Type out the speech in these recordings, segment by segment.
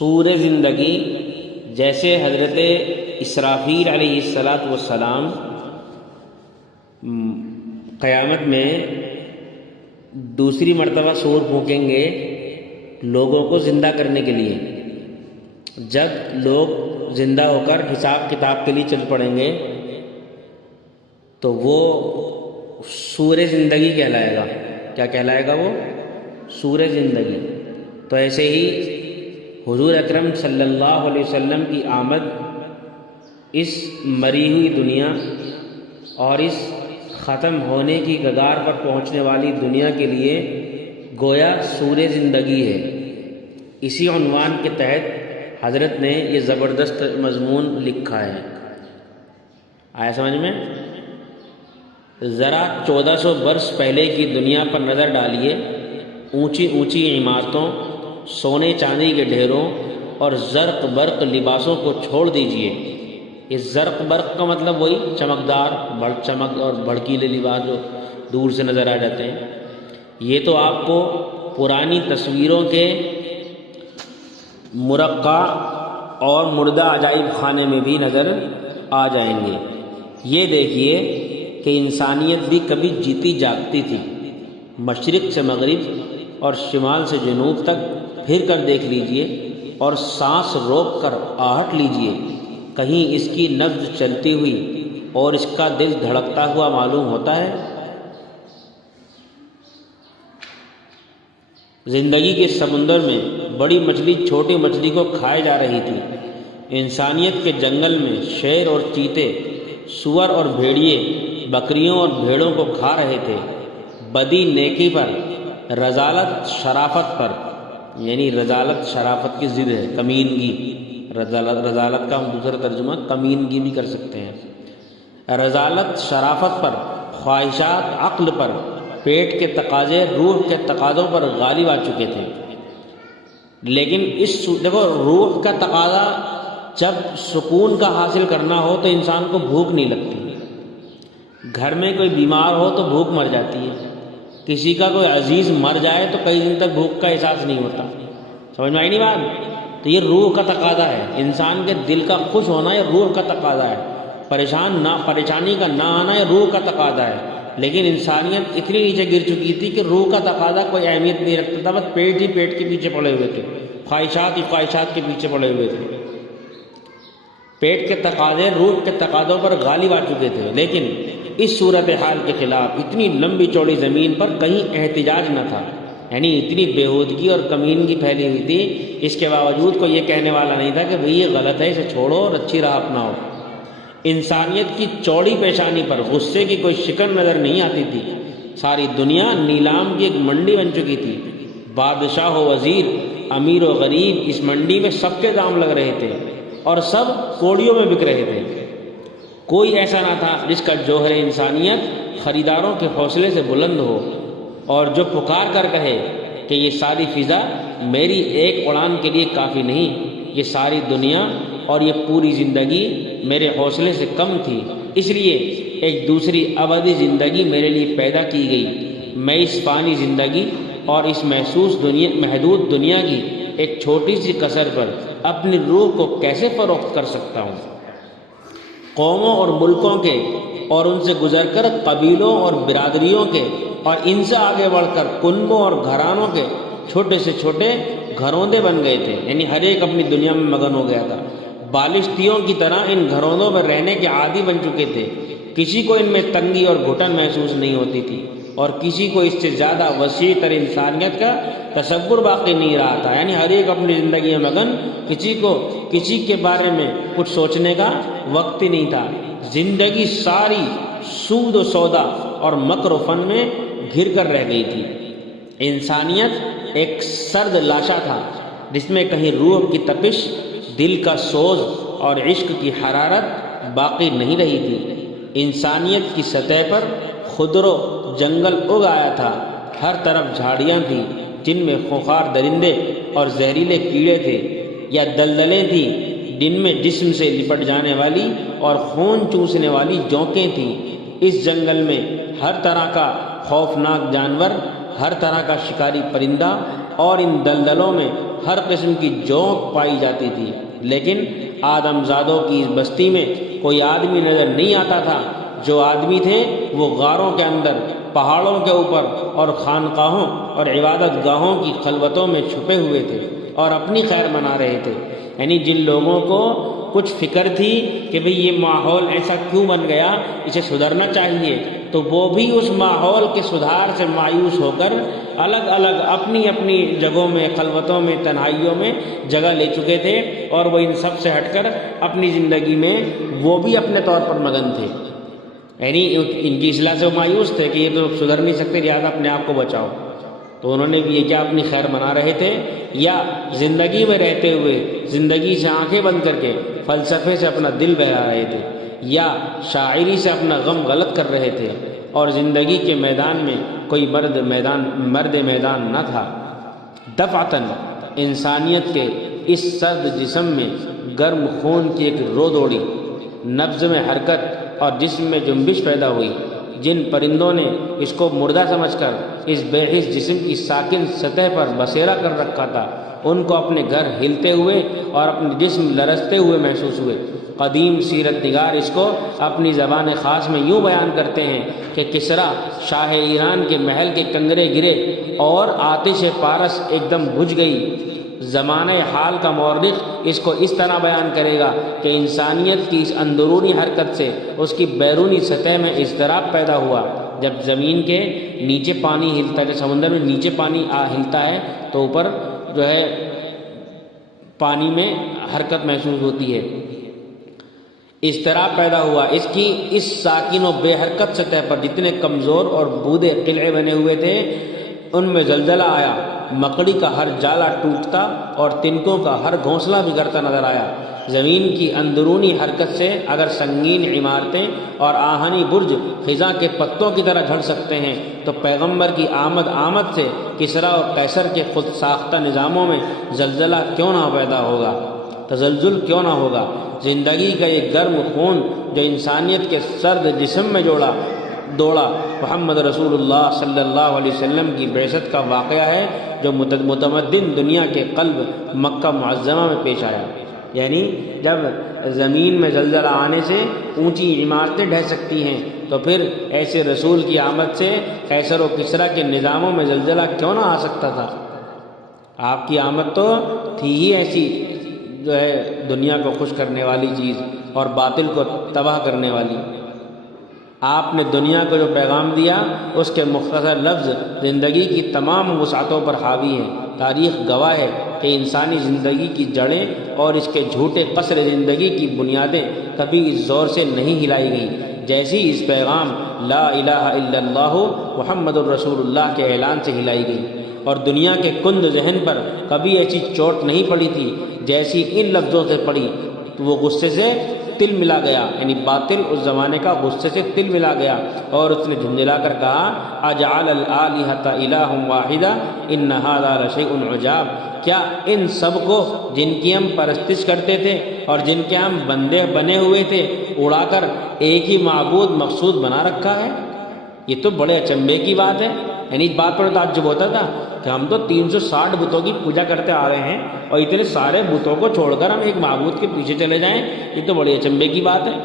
سور زندگی جیسے حضرت اسرافیل علیہ السلام قیامت میں دوسری مرتبہ سور پھونکیں گے لوگوں کو زندہ کرنے کے لیے. جب لوگ زندہ ہو کر حساب کتاب کے لیے چل پڑیں گے تو وہ سور زندگی کہلائے گا. کیا کہلائے گا؟ وہ سور زندگی. تو ایسے ہی حضور اکرم صلی اللہ علیہ وسلم کی آمد اس مری ہوئی دنیا اور اس ختم ہونے کی کگار پر پہنچنے والی دنیا کے لیے گویا سور زندگی ہے. اسی عنوان کے تحت حضرت نے یہ زبردست مضمون لکھا ہے. آیا سمجھ میں؟ ذرا 1400 برس پہلے کی دنیا پر نظر ڈالیے. اونچی اونچی عمارتوں، سونے چاندی کے ڈھیروں اور زرق برق لباسوں کو چھوڑ دیجئے. اس زرق برق کا مطلب وہی چمکدار چمک اور بھڑکیلے لباس جو دور سے نظر آ جاتے ہیں. یہ تو آپ کو پرانی تصویروں کے مرقع اور مردہ عجائب خانے میں بھی نظر آ جائیں گے. یہ دیکھیے کہ انسانیت بھی کبھی جیتی جاگتی تھی. مشرق سے مغرب اور شمال سے جنوب تک پھر کر دیکھ لیجئے اور سانس روک کر آہٹ لیجئے. کہیں اس کی نبض چلتی ہوئی اور اس کا دل دھڑکتا ہوا معلوم ہوتا ہے؟ زندگی کے سمندر میں بڑی مچھلی چھوٹی مچھلی کو کھائے جا رہی تھی. انسانیت کے جنگل میں شیر اور چیتے، سور اور بھیڑیے بکریوں اور بھیڑوں کو کھا رہے تھے. بدی نیکی پر، رذالت شرافت پر، یعنی رذالت شرافت کی ضد ہے، کمینگی. رذالت کا ہم دوسرا ترجمہ کمینگی بھی کر سکتے ہیں. رذالت شرافت پر، خواہشات عقل پر، پیٹ کے تقاضے روح کے تقاضوں پر غالب آ چکے تھے. لیکن دیکھو، روح کا تقاضا جب سکون کا حاصل کرنا ہو تو انسان کو بھوک نہیں لگتی. گھر میں کوئی بیمار ہو تو بھوک مر جاتی ہے. کسی کا کوئی عزیز مر جائے تو کئی دن تک بھوک کا احساس نہیں ہوتا. سمجھ میں آئی نہیں بات؟ تو یہ روح کا تقاضا ہے. انسان کے دل کا خوش ہونا یہ روح کا تقاضا ہے. پریشانی کا نہ آنا یہ روح کا تقاضا ہے. لیکن انسانیت اتنی نیچے گر چکی تھی کہ روح کا تقاضا کوئی اہمیت نہیں رکھتا تھا. بس پیٹ ہی پیٹ کے پیچھے پڑے ہوئے تھے، خواہشات ہی خواہشات کے پیچھے پڑے ہوئے تھے. پیٹ کے تقاضے روح کے تقاضوں پر غالب آ چکے تھے. لیکن اس صورتحال کے خلاف اتنی لمبی چوڑی زمین پر کہیں احتجاج نہ تھا. یعنی اتنی بےہودگی اور کمینگی پھیلی ہوئی تھی، اس کے باوجود کوئی یہ کہنے والا نہیں تھا کہ بھئی یہ غلط ہے، اسے چھوڑو اور اچھی راہ اپناؤ. انسانیت کی چوڑی پیشانی پر غصے کی کوئی شکن نظر نہیں آتی تھی. ساری دنیا نیلام کی ایک منڈی بن چکی تھی. بادشاہ و وزیر، امیر و غریب اس منڈی میں سب کے دام لگ رہے تھے اور سب کوڑیوں میں بک رہے تھے. کوئی ایسا نہ تھا جس کا جوہر انسانیت خریداروں کے حوصلے سے بلند ہو اور جو پکار کر کہے کہ یہ ساری فضا میری ایک اڑان کے لیے کافی نہیں، یہ ساری دنیا اور یہ پوری زندگی میرے حوصلے سے کم تھی، اس لیے ایک دوسری ابدی زندگی میرے لیے پیدا کی گئی. میں اس فانی زندگی اور اس محدود دنیا کی ایک چھوٹی سی کسر پر اپنی روح کو کیسے فروخت کر سکتا ہوں؟ قوموں اور ملکوں کے اور ان سے گزر کر قبیلوں اور برادریوں کے اور ان سے آگے بڑھ کر کنبوں اور گھرانوں کے چھوٹے سے چھوٹے گھروندے بن گئے تھے. یعنی ہر ایک اپنی دنیا میں مگن ہو گیا تھا. بالشتیوں کی طرح ان گھروندوں میں رہنے کے عادی بن چکے تھے. کسی کو ان میں تنگی اور گھٹن محسوس نہیں ہوتی تھی اور کسی کو اس سے زیادہ وسیع تر انسانیت کا تصور باقی نہیں رہا تھا. یعنی ہر ایک اپنی زندگی میں مگن، کسی کے بارے میں کچھ سوچنے کا وقت ہی نہیں تھا. زندگی ساری سود و سودا اور مکر و فن میں گھر کر رہ گئی تھی. انسانیت ایک سرد لاشا تھا جس میں کہیں روح کی تپش، دل کا سوز اور عشق کی حرارت باقی نہیں رہی تھی. انسانیت کی سطح پر خضر و جنگل اگ آیا تھا. ہر طرف جھاڑیاں تھیں جن میں خونخوار درندے اور زہریلے کیڑے تھے، یا دلدلیں تھیں جن میں جسم سے لپٹ جانے والی اور خون چوسنے والی جونکیں تھیں. اس جنگل میں ہر طرح کا خوفناک جانور، ہر طرح کا شکاری پرندہ اور ان دلدلوں میں ہر قسم کی جونک پائی جاتی تھی، لیکن آدم زادوں کی اس بستی میں کوئی آدمی نظر نہیں آتا تھا۔ جو آدمی تھے وہ غاروں کے اندر، پہاڑوں کے اوپر اور خانقاہوں اور عبادت گاہوں کی خلوتوں میں چھپے ہوئے تھے اور اپنی خیر منا رہے تھے۔ یعنی جن لوگوں کو کچھ فکر تھی کہ بھئی یہ ماحول ایسا کیوں بن گیا، اسے سدھرنا چاہیے، تو وہ بھی اس ماحول کے سدھار سے مایوس ہو کر الگ الگ اپنی اپنی جگہوں میں، خلوتوں میں، تنہائیوں میں جگہ لے چکے تھے، اور وہ ان سب سے ہٹ کر اپنی زندگی میں وہ بھی اپنے طور پر مگن تھے۔ یعنی ان کی اصلاح سے وہ مایوس تھے کہ یہ تو سدھر نہیں سکتے، لہٰذا اپنے آپ کو بچاؤ۔ تو انہوں نے بھی یہ کیا اپنی خیر منا رہے تھے، یا زندگی میں رہتے ہوئے زندگی سے آنکھیں بند کر کے فلسفے سے اپنا دل بہلا رہے تھے، یا شاعری سے اپنا غم غلط کر رہے تھے، اور زندگی کے میدان میں کوئی مرد میدان نہ تھا۔ دفعتاً انسانیت کے اس سرد جسم میں گرم خون کی ایک رو دوڑی، نبض میں حرکت اور جسم میں جنبش پیدا ہوئی۔ جن پرندوں نے اس کو مردہ سمجھ کر اس بے حس جسم کی ساکن سطح پر بسیرا کر رکھا تھا، ان کو اپنے گھر ہلتے ہوئے اور اپنے جسم لرزتے ہوئے محسوس ہوئے۔ قدیم سیرت نگار اس کو اپنی زبان خاص میں یوں بیان کرتے ہیں کہ کسریٰ شاہ ایران کے محل کے کنگرے گرے اور آتش پارس ایک دم بجھ گئی۔ زمانہ حال کا مورخ اس کو اس طرح بیان کرے گا کہ انسانیت کی اس اندرونی حرکت سے اس کی بیرونی سطح میں اضطراب پیدا ہوا۔ جب زمین کے نیچے پانی ہلتا ہے، سمندر میں نیچے پانی ہلتا ہے تو اوپر جو ہے پانی میں حرکت محسوس ہوتی ہے، اضطراب پیدا ہوا۔ اس کی اس ساکن و بے حرکت سطح پر جتنے کمزور اور بودے قلعے بنے ہوئے تھے، ان میں زلزلہ آیا۔ مکڑی کا ہر جالا ٹوٹتا اور تنکوں کا ہر گھونسلہ بگڑتا نظر آیا۔ زمین کی اندرونی حرکت سے اگر سنگین عمارتیں اور آہنی برج خزاں کے پتوں کی طرح جھڑ سکتے ہیں، تو پیغمبر کی آمد سے کسریٰ اور قیصر کے خود ساختہ نظاموں میں زلزلہ کیوں نہ پیدا ہوگا، تزلزل کیوں نہ ہوگا۔ زندگی کا یہ گرم خون جو انسانیت کے سرد جسم میں دوڑا، محمد رسول اللہ صلی اللہ علیہ وسلم کی بعثت کا واقعہ ہے، جو متمدن دنیا کے قلب مکہ معظمہ میں پیش آیا۔ یعنی جب زمین میں زلزلہ آنے سے اونچی عمارتیں ڈھہ سکتی ہیں، تو پھر ایسے رسول کی آمد سے قیصر و کسریٰ کے نظاموں میں زلزلہ کیوں نہ آ سکتا تھا۔ آپ کی آمد تو تھی ہی ایسی جو ہے دنیا کو خوش کرنے والی چیز اور باطل کو تباہ کرنے والی۔ آپ نے دنیا کو جو پیغام دیا، اس کے مختصر لفظ زندگی کی تمام وسعتوں پر حاوی ہیں۔ تاریخ گواہ ہے کہ انسانی زندگی کی جڑیں اور اس کے جھوٹے قصر زندگی کی بنیادیں کبھی اس زور سے نہیں ہلائی گئیں جیسی اس پیغام لا الہ الا اللہ محمد الرسول اللہ کے اعلان سے ہلائی گئی، اور دنیا کے کند ذہن پر کبھی ایسی چوٹ نہیں پڑی تھی جیسی ان لفظوں سے پڑی۔ تو وہ غصے سے تل ملا گیا، یعنی باطل اس زمانے کا غصے سے تل ملا گیا، اور اس نے جھنجھلا کر کہا اجعل الآلہۃ الہ واحدہ ان ھذا لشیء عجاب، کیا ان سب کو جن کی ہم پرستش کرتے تھے اور جن کے ہم بندے بنے ہوئے تھے اڑا کر ایک ہی معبود مقصود بنا رکھا ہے؟ یہ تو بڑے اچنبے کی بات ہے۔ یعنی اس بات پر تعجب ہوتا تھا کہ ہم تو 360 بتوں کی پوجا کرتے آ رہے ہیں، اور اتنے سارے بتوں کو چھوڑ کر ہم ایک معبود کے پیچھے چلے جائیں، یہ تو بڑے اچنبے کی بات ہے۔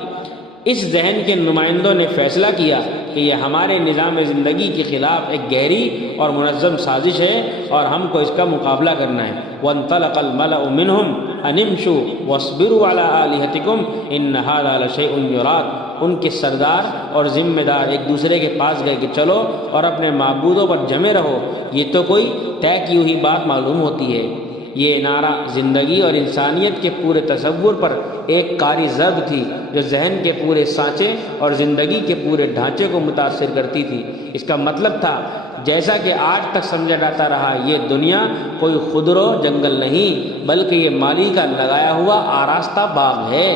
اس ذہن کے نمائندوں نے فیصلہ کیا کہ یہ ہمارے نظام زندگی کے خلاف ایک گہری اور منظم سازش ہے، اور ہم کو اس کا مقابلہ کرنا ہے۔ وَانطَلَقَ الْمَلَأُ مِنْهُمْ أَنِ امْشُوا وَاصْبِرُوا عَلَىٰ آلِهَتِكُمْ إِنَّ هَٰذَا لَشَيْءٌ يُرَادُ۔ ان کے سردار اور ذمہ دار ایک دوسرے کے پاس گئے کہ چلو اور اپنے معبودوں پر جمے رہو، یہ تو کوئی طے کی ہوئی بات معلوم ہوتی ہے۔ یہ نعرہ زندگی اور انسانیت کے پورے تصور پر ایک قاری ضرب تھی جو ذہن کے پورے سانچے اور زندگی کے پورے ڈھانچے کو متاثر کرتی تھی۔ اس کا مطلب تھا، جیسا کہ آج تک سمجھا جاتا رہا، یہ دنیا کوئی خودرو جنگل نہیں، بلکہ یہ مالی کا لگایا ہوا آراستہ باغ ہے،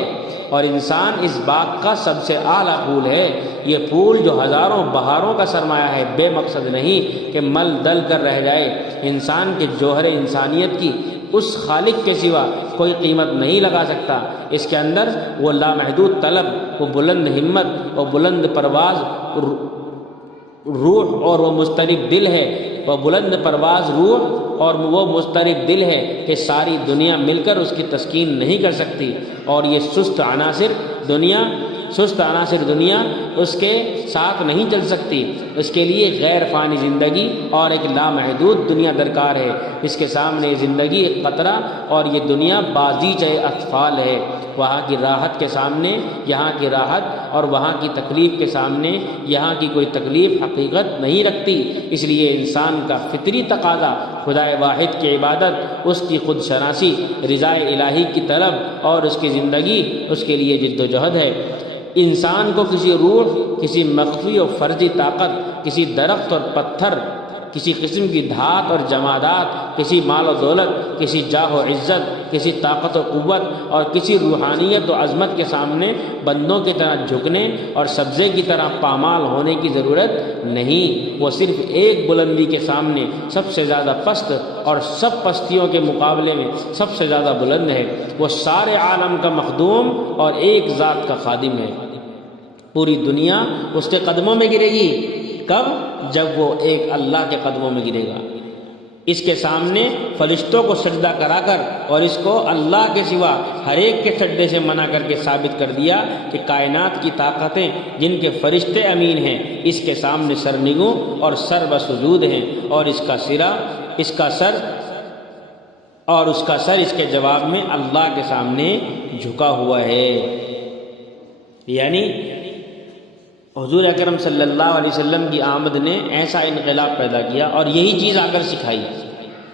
اور انسان اس باغ کا سب سے اعلیٰ پھول ہے۔ یہ پھول جو ہزاروں بہاروں کا سرمایہ ہے، بے مقصد نہیں کہ مل دل کر رہ جائے۔ انسان کے جوہر انسانیت کی اس خالق کے سوا کوئی قیمت نہیں لگا سکتا۔ اس کے اندر وہ لامحدود طلب، وہ بلند ہمت، وہ بلند پرواز روح اور وہ مضطرب دل ہے، وہ بلند پرواز روح اور وہ مضطرب دل ہے کہ ساری دنیا مل کر اس کی تسکین نہیں کر سکتی، اور یہ سست عناصر دنیا اس کے ساتھ نہیں چل سکتی۔ اس کے لیے غیر فانی زندگی اور ایک لامحدود دنیا درکار ہے۔ اس کے سامنے زندگی ایک قطرہ اور یہ دنیا بازیچہ اطفال ہے۔ وہاں کی راحت کے سامنے یہاں کی راحت، اور وہاں کی تکلیف کے سامنے یہاں کی کوئی تکلیف حقیقت نہیں رکھتی۔ اس لیے انسان کا فطری تقاضا خدائے واحد کی عبادت، اس کی خود شناسی، رضا الہی کی طلب اور اس کی زندگی اس کے لیے جد و جہد ہے۔ انسان کو کسی روح، کسی مخفی اور فرضی طاقت، کسی درخت اور پتھر، کسی قسم کی دھات اور جمادات، کسی مال و دولت، کسی جاہ و عزت، کسی طاقت و قوت اور کسی روحانیت و عظمت کے سامنے بندوں کی طرح جھکنے اور سبزے کی طرح پامال ہونے کی ضرورت نہیں۔ وہ صرف ایک بلندی کے سامنے سب سے زیادہ پست اور سب پستیوں کے مقابلے میں سب سے زیادہ بلند ہے۔ وہ سارے عالم کا مخدوم اور ایک ذات کا خادم ہے۔ پوری دنیا اس کے قدموں میں گرے گی۔ کب؟ جب وہ ایک اللہ کے قدموں میں گرے گا۔ اس کے سامنے فرشتوں کو سجدہ کرا کر اور اس کو اللہ کے سوا ہر ایک کے سجدے سے منع کر کے ثابت کر دیا کہ کائنات کی طاقتیں جن کے فرشتے امین ہیں اس کے سامنے سرنگوں اور سر بسجود ہیں، اور اس کا سر اس کے جواب میں اللہ کے سامنے جھکا ہوا ہے۔ یعنی حضور اکرم صلی اللہ علیہ وسلم کی آمد نے ایسا انقلاب پیدا کیا اور یہی چیز آ کر سکھائی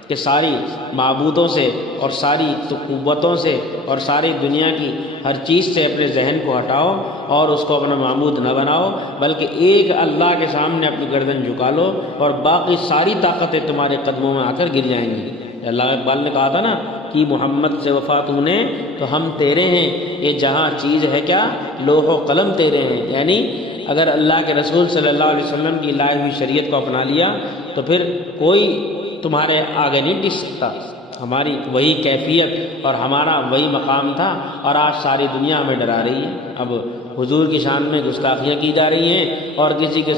کہ ساری معبودوں سے اور ساری قوتوں سے اور ساری دنیا کی ہر چیز سے اپنے ذہن کو ہٹاؤ اور اس کو اپنا معبود نہ بناؤ، بلکہ ایک اللہ کے سامنے اپنی گردن جھکا لو اور باقی ساری طاقتیں تمہارے قدموں میں آ کر گر جائیں گی۔ اللہ اقبال نے کہا تھا نا کہ محمد سے وفا تو نے تو ہم تیرے ہیں، یہ جہاں چیز ہے کیا لوح و قلم تیرے ہیں۔ یعنی اگر اللہ کے رسول صلی اللہ علیہ وسلم کی لائی ہوئی شریعت کو اپنا لیا تو پھر کوئی تمہارے آگے نہیں ٹک سکتا۔ ہماری وہی کیفیت اور ہمارا وہی مقام تھا، اور آج ساری دنیا ہمیں ڈرا رہی ہے۔ اب حضور کی شان میں گستاخیاں کی جا رہی ہیں اور کسی کے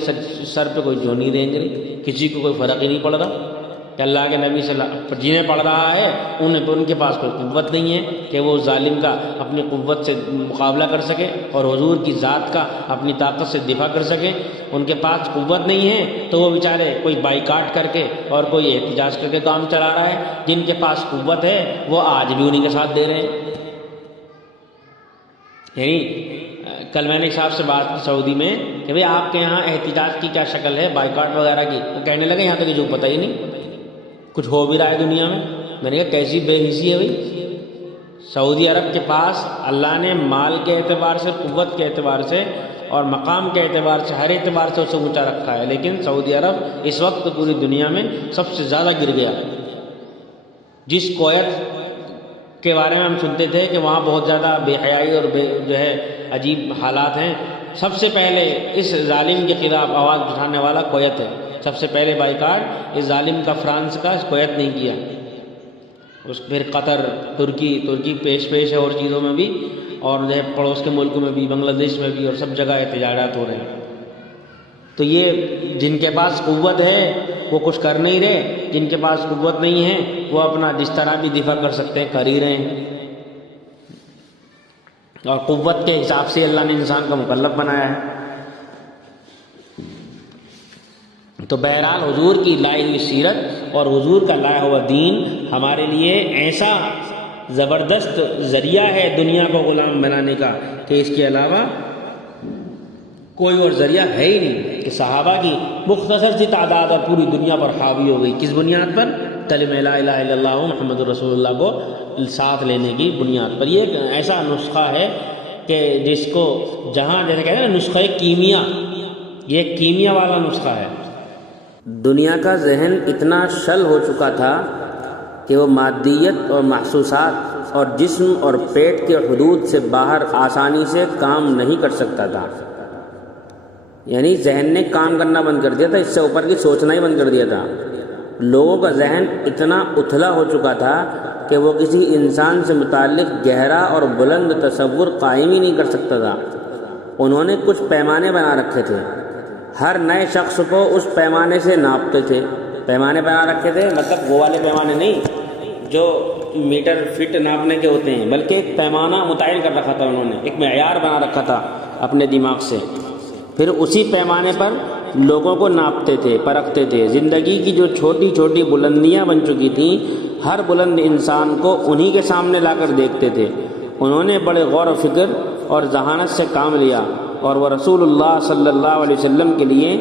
سر پہ کوئی جو نہیں رینگ رہی، کسی کو کوئی فرق ہی نہیں پڑ رہا کہ اللہ کے نبی صلی اللہ علیہ وسلم جنہیں پڑھ رہا ہے ان کے پاس کوئی قوت نہیں ہے کہ وہ ظالم کا اپنی قوت سے مقابلہ کر سکے اور حضور کی ذات کا اپنی طاقت سے دفاع کر سکے۔ ان کے پاس قوت نہیں ہے تو وہ بیچارے کوئی بائیکاٹ کر کے اور کوئی احتجاج کر کے کام چلا رہا ہے۔ جن کے پاس قوت ہے وہ آج بھی انہی کے ساتھ دے رہے ہیں۔ یعنی کل میں نے ایک صاحب سے بات کی سعودی میں کہ بھئی آپ کے یہاں احتجاج کی کیا شکل ہے، بائیکاٹ وغیرہ کی؟ وہ کہنے لگے یہاں تک جو پتہ ہی نہیں کچھ ہو بھی رہا ہے دنیا میں۔ میں نے کہا کیسی بے حسی ہے بھائی، سعودی عرب کے پاس اللہ نے مال کے اعتبار سے، قوت کے اعتبار سے اور مقام کے اعتبار سے، ہر اعتبار سے اسے اونچا رکھا ہے، لیکن سعودی عرب اس وقت پوری دنیا میں سب سے زیادہ گر گیا ہے۔ جس کویت کے بارے میں ہم سنتے تھے کہ وہاں بہت زیادہ بے حیائی اور جو ہے عجیب حالات ہیں، سب سے پہلے اس ظالم کے خلاف آواز اٹھانے والا کویت ہے۔ سب سے پہلے بائیکاٹ اس ظالم کا فرانس کا کویت نہیں کیا، اس پھر قطر، ترکی پیش ہے اور چیزوں میں بھی، اور جو ہے پڑوس کے ملکوں میں بھی، بنگلہ دیش میں بھی، اور سب جگہ احتجاجات ہو رہے ہیں۔ تو یہ جن کے پاس قوت ہے وہ کچھ کر نہیں رہے، جن کے پاس قوت نہیں ہے وہ اپنا جس طرح بھی دفاع کر سکتے ہیں کر ہی رہے ہیں، اور قوت کے حساب سے اللہ نے انسان کا مکلف بنایا ہے۔ تو بہرحال حضور کی لائی ہوئی سیرت اور حضور کا لایا ہوا دین ہمارے لیے ایسا زبردست ذریعہ ہے دنیا کو غلام بنانے کا کہ اس کے علاوہ کوئی اور ذریعہ ہے ہی نہیں۔ کہ صحابہ کی مختصر سی تعداد اور پوری دنیا پر حاوی ہو گئی، کس بنیاد پر؟ کلمہ لا الہ الا اللہ محمد رسول اللہ کو ساتھ لینے کی بنیاد پر۔ یہ ایک ایسا نسخہ ہے کہ جس کو جہاں جیسے کہتے ہیں نا نسخہ کیمیا، یہ ایک کیمیا والا نسخہ ہے۔ دنیا کا ذہن اتنا شل ہو چکا تھا کہ وہ مادیت اور محسوسات اور جسم اور پیٹ کے حدود سے باہر آسانی سے کام نہیں کر سکتا تھا۔ یعنی ذہن نے کام کرنا بند کر دیا تھا، اس سے اوپر کی سوچنا ہی بند کر دیا تھا۔ لوگوں کا ذہن اتنا اتھلا ہو چکا تھا کہ وہ کسی انسان سے متعلق گہرا اور بلند تصور قائم ہی نہیں کر سکتا تھا۔ انہوں نے کچھ پیمانے بنا رکھے تھے، ہر نئے شخص کو اس پیمانے سے ناپتے تھے، پیمانے بنا رکھے تھے، مطلب وہ والے پیمانے نہیں جو میٹر فٹ ناپنے کے ہوتے ہیں، بلکہ ایک پیمانہ متعین کر رکھا تھا انہوں نے، ایک معیار بنا رکھا تھا اپنے دماغ سے، پھر اسی پیمانے پر لوگوں کو ناپتے تھے، پرکھتے تھے۔ زندگی کی جو چھوٹی چھوٹی بلندیاں بن چکی تھیں، ہر بلند انسان کو انہی کے سامنے لا کر دیکھتے تھے۔ انہوں نے بڑے غور و فکر اور ذہانت سے کام لیا، اور وہ رسول اللہ صلی اللہ علیہ وسلم کے لیے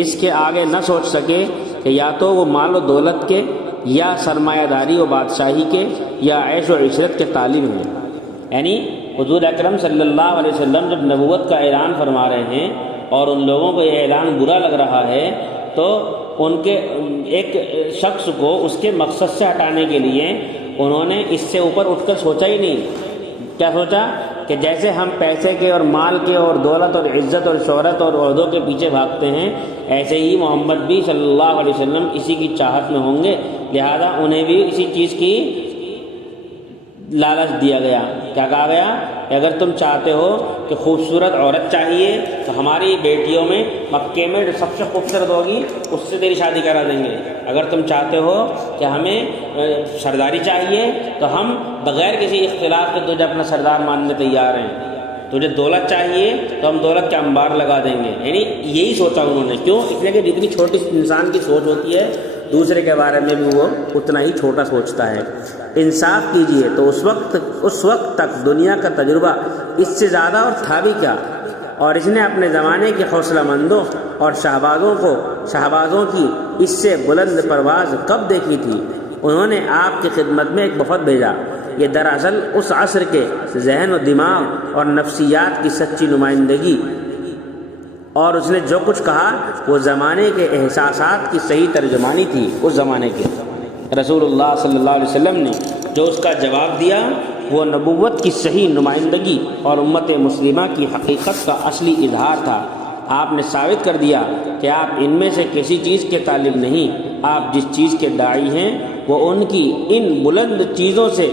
اس کے آگے نہ سوچ سکے کہ یا تو وہ مال و دولت کے، یا سرمایہ داری و بادشاہی کے، یا عیش و عشرت کے طالب ہیں۔ یعنی حضور اکرم صلی اللہ علیہ وسلم جب نبوت کا اعلان فرما رہے ہیں اور ان لوگوں کو یہ اعلان برا لگ رہا ہے، تو ان کے ایک شخص کو اس کے مقصد سے ہٹانے کے لیے انہوں نے اس سے اوپر اٹھ کر سوچا ہی نہیں۔ کیا سوچا کہ جیسے ہم پیسے کے اور مال کے اور دولت اور عزت اور شہرت اور عہدوں کے پیچھے بھاگتے ہیں، ایسے ہی محمد بھی صلی اللہ علیہ وسلم اسی کی چاہت میں ہوں گے، لہذا انہیں بھی اسی چیز کی لالچ دیا گیا۔ کیا کہا گیا کہ اگر تم چاہتے ہو کہ خوبصورت عورت چاہیے تو ہماری بیٹیوں میں مکے میں جو سب سے خوبصورت ہوگی اس سے تیری شادی کرا دیں گے۔ اگر تم چاہتے ہو کہ ہمیں سرداری چاہیے تو ہم بغیر کسی اختلاف کے تجھے اپنا سردار ماننے تیار ہیں۔ تجھے دولت چاہیے تو ہم دولت کے انبار لگا دیں گے۔ یعنی یہی سوچا انہوں نے۔ کیوں؟ اس لیے کہ جتنی چھوٹی انسان کی سوچ ہوتی ہے، دوسرے کے بارے میں بھی وہ اتنا ہی چھوٹا سوچتا ہے۔ انصاف کیجئے تو اس وقت تک دنیا کا تجربہ اس سے زیادہ اور تھا بھی کیا، اور اس نے اپنے زمانے کے حوصلہ مندوں اور شہبازوں کی اس سے بلند پرواز کب دیکھی تھی۔ انہوں نے آپ کی خدمت میں ایک وفد بھیجا۔ یہ دراصل اس عصر کے ذہن و دماغ اور نفسیات کی سچی نمائندگی، اور اس نے جو کچھ کہا وہ زمانے کے احساسات کی صحیح ترجمانی تھی۔ اس زمانے کے رسول اللہ صلی اللہ علیہ وسلم نے جو اس کا جواب دیا وہ نبوت کی صحیح نمائندگی اور امت مسلمہ کی حقیقت کا اصلی اظہار تھا۔ آپ نے ثابت کر دیا کہ آپ ان میں سے کسی چیز کے طالب نہیں، آپ جس چیز کے داعی ہیں وہ ان کی ان بلند چیزوں سے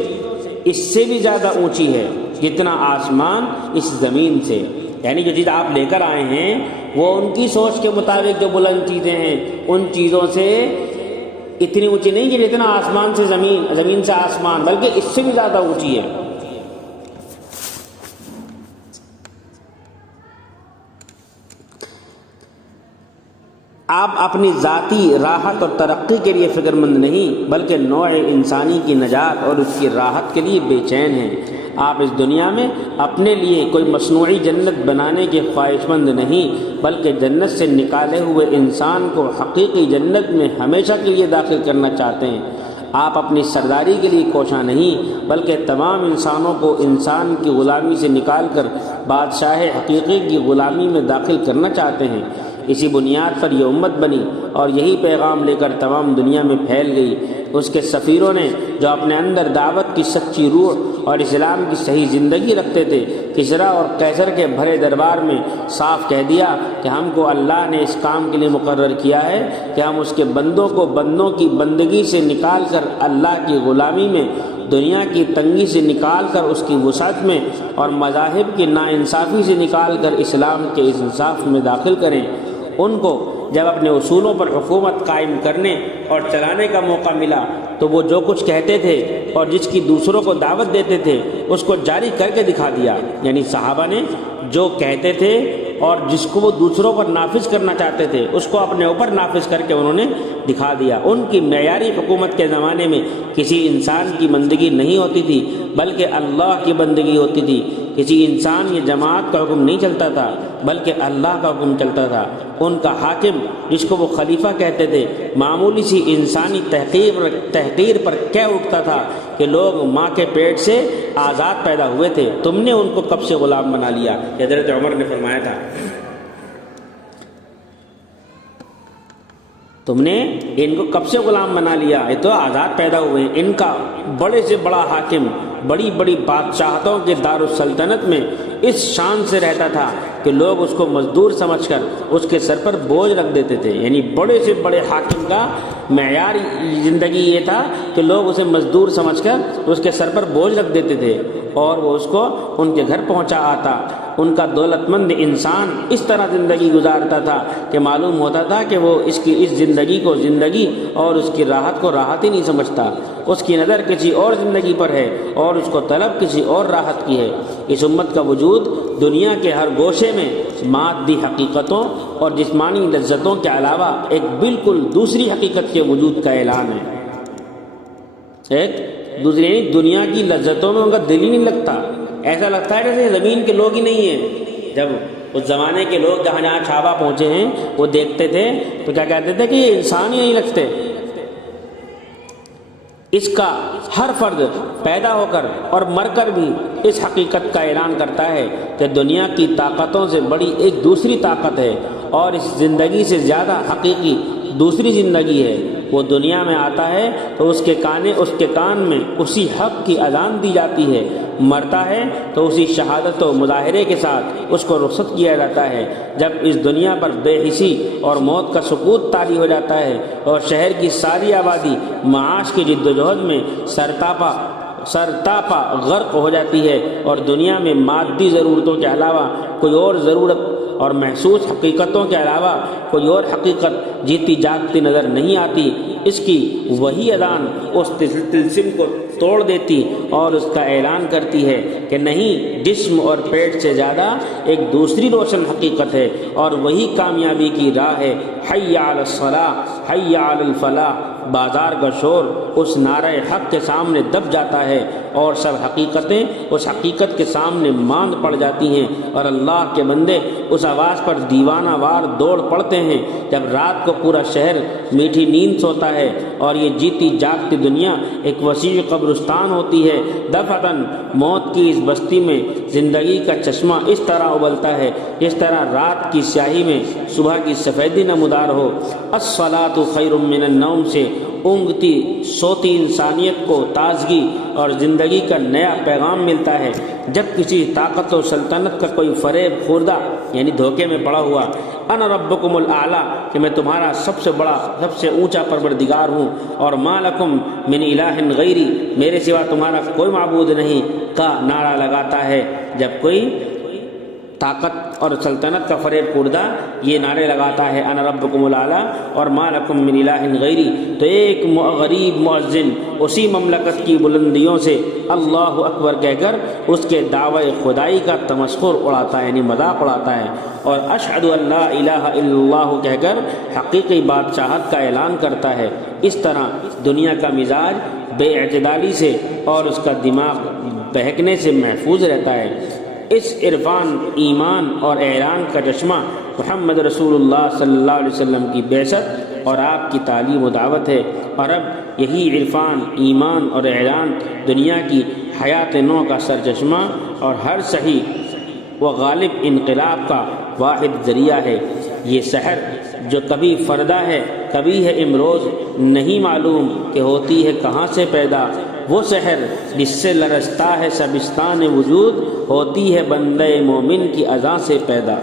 اس سے بھی زیادہ اونچی ہے جتنا آسمان اس زمین سے۔ یعنی جو چیز آپ لے کر آئے ہیں وہ ان کی سوچ کے مطابق جو بلند چیزیں ہیں ان چیزوں سے اتنی اونچی نہیں کہ جتنا آسمان سے زمین، زمین سے آسمان، بلکہ اس سے بھی زیادہ اونچی ہے۔ آپ اپنی ذاتی راحت اور ترقی کے لیے فکر مند نہیں بلکہ نوع انسانی کی نجات اور اس کی راحت کے لیے بے چین ہیں۔ آپ اس دنیا میں اپنے لیے کوئی مصنوعی جنت بنانے کے خواہش مند نہیں بلکہ جنت سے نکالے ہوئے انسان کو حقیقی جنت میں ہمیشہ کے لیے داخل کرنا چاہتے ہیں۔ آپ اپنی سرداری کے لیے کوشاں نہیں بلکہ تمام انسانوں کو انسان کی غلامی سے نکال کر بادشاہ حقیقی کی غلامی میں داخل کرنا چاہتے ہیں۔ اسی بنیاد پر یہ امت بنی اور یہی پیغام لے کر تمام دنیا میں پھیل گئی۔ اس کے سفیروں نے جو اپنے اندر دعوت کی سچی روح اور اسلام کی صحیح زندگی رکھتے تھے، کسریٰ اور قیصر کے بھرے دربار میں صاف کہہ دیا کہ ہم کو اللہ نے اس کام کے لیے مقرر کیا ہے کہ ہم اس کے بندوں کو بندوں کی بندگی سے نکال کر اللہ کی غلامی میں، دنیا کی تنگی سے نکال کر اس کی وسعت میں، اور مذاہب کی ناانصافی سے نکال کر اسلام کے اس انصاف میں داخل کریں۔ ان کو جب اپنے اصولوں پر حکومت قائم کرنے اور چلانے کا موقع ملا تو وہ جو کچھ کہتے تھے اور جس کی دوسروں کو دعوت دیتے تھے اس کو جاری کر کے دکھا دیا۔ یعنی صحابہ نے جو کہتے تھے اور جس کو وہ دوسروں پر نافذ کرنا چاہتے تھے اس کو اپنے اوپر نافذ کر کے انہوں نے دکھا دیا۔ ان کی معیاری حکومت کے زمانے میں کسی انسان کی بندگی نہیں ہوتی تھی بلکہ اللہ کی بندگی ہوتی تھی۔ کسی انسان یا جماعت کا حکم نہیں چلتا تھا بلکہ اللہ کا حکم چلتا تھا۔ ان کا حاکم جس کو وہ خلیفہ کہتے تھے معمولی سی انسانی تحقیر پر کہہ اٹھتا تھا کہ لوگ ماں کے پیٹ سے آزاد پیدا ہوئے تھے، تم نے ان کو کب سے غلام بنا لیا۔ حضرت عمر نے فرمایا تھا تم نے ان کو کب سے غلام بنا لیا، یہ تو آزاد پیدا ہوئے ہیں۔ ان کا بڑے سے بڑا حاکم بڑی بڑی بادشاہتوں کے دارالسلطنت میں اس شان سے رہتا تھا کہ لوگ اس کو مزدور سمجھ کر اس کے سر پر بوجھ رکھ دیتے تھے۔ یعنی بڑے سے بڑے حاکم کا معیار زندگی یہ تھا کہ لوگ اسے مزدور سمجھ کر اس کے سر پر بوجھ رکھ دیتے تھے اور وہ اس کو ان کے گھر پہنچا آتا، ان کا دولت مند انسان اس طرح زندگی گزارتا تھا کہ معلوم ہوتا تھا کہ وہ اس زندگی کو زندگی اور اس کی راحت کو راحت ہی نہیں سمجھتا، اس کی نظر کسی اور زندگی پر ہے اور اس کو طلب کسی اور راحت کی ہے۔ اس امت کا وجود دنیا کے ہر گوشے میں مادی حقیقتوں اور جسمانی لذتوں کے علاوہ ایک بالکل دوسری حقیقت کے وجود کا اعلان ہے۔ ایک دوسری دنیا کی لذتوں میں ان کا دل ہی نہیں لگتا، ایسا لگتا ہے جیسے زمین کے لوگ ہی نہیں ہیں۔ جب اس زمانے کے لوگ جہاں جہاں چھاپا پہنچے ہیں وہ دیکھتے تھے تو کیا کہتے تھے کہ یہ انسان ہی نہیں لگتے۔ اس کا ہر فرد پیدا ہو کر اور مر کر بھی اس حقیقت کا اعلان کرتا ہے کہ دنیا کی طاقتوں سے بڑی ایک دوسری طاقت ہے اور اس زندگی سے زیادہ حقیقی دوسری زندگی ہے۔ وہ دنیا میں آتا ہے تو اس کے کان میں اسی حق کی اذان دی جاتی ہے، مرتا ہے تو اسی شہادت و مظاہرے کے ساتھ اس کو رخصت کیا جاتا ہے۔ جب اس دنیا پر بے حسی اور موت کا سکوت طاری ہو جاتا ہے اور شہر کی ساری آبادی معاش کی جد و جہد میں سرتاپا غرق ہو جاتی ہے اور دنیا میں مادی ضرورتوں کے علاوہ کوئی اور ضرورت اور محسوس حقیقتوں کے علاوہ کوئی اور حقیقت جیتی جاگتی نظر نہیں آتی، اس کی وہی اذان اس طلسم کو توڑ دیتی اور اس کا اعلان کرتی ہے کہ نہیں، جسم اور پیٹ سے زیادہ ایک دوسری روشن حقیقت ہے اور وہی کامیابی کی راہ ہے۔ حی علی الصلاح حی علی الفلاح۔ بازار کا شور اس نعرہ حق کے سامنے دب جاتا ہے اور سب حقیقتیں اس حقیقت کے سامنے ماند پڑ جاتی ہیں اور اللہ کے بندے اس آواز پر دیوانہ وار دوڑ پڑتے ہیں۔ جب رات کو پورا شہر میٹھی نیند سوتا ہے اور یہ جیتی جاگتی دنیا ایک وسیع قبرستان ہوتی ہے، دفعتاً موت کی اس بستی میں زندگی کا چشمہ اس طرح ابلتا ہے جس طرح رات کی سیاہی میں صبح کی سفیدی نمودار ہو۔ الصلاۃ خیر من النوم سے اونگتی سوتی انسانیت کو تازگی اور زندگی کا نیا پیغام ملتا ہے۔ جب کسی طاقت و سلطنت کا کوئی فریب خوردہ یعنی دھوکے میں پڑا ہوا انا ربکم الاعلی کہ میں تمہارا سب سے بڑا سب سے اونچا پروردگار ہوں اور ما لکم من الہ غیری میرے سوا تمہارا کوئی معبود نہیں کا نعرہ لگاتا ہے، جب کوئی طاقت اور سلطنت کا فریب خوردہ یہ نعرے لگاتا ہے انا ربکم الاعلی اور ما لکم من الہ غیری، تو ایک غریب مؤذن اسی مملکت کی بلندیوں سے اللہ اکبر کہہ کر اس کے دعوی خدائی کا تمسخر اڑاتا ہے یعنی مذاق اڑاتا ہے اور اشہد ان لا الہ الا اللہ کہہ کر حقیقی بادشاہت کا اعلان کرتا ہے۔ اس طرح دنیا کا مزاج بے اعتدالی سے اور اس کا دماغ بہکنے سے محفوظ رہتا ہے۔ اس عرفان، ایمان اور اعلان کا چشمہ محمد رسول اللہ صلی اللہ علیہ وسلم کی بعثت اور آپ کی تعلیم و دعوت ہے، اور اب یہی عرفان، ایمان اور اعلان دنیا کی حیات نو کا سرچشمہ اور ہر صحیح و غالب انقلاب کا واحد ذریعہ ہے۔ یہ سحر جو کبھی فردہ ہے کبھی ہے امروز، نہیں معلوم کہ ہوتی ہے کہاں سے پیدا، وہ سحر جس سے لرزتا ہے سبستان وجود، ہوتی ہے بندے مومن کی اذان سے پیدا۔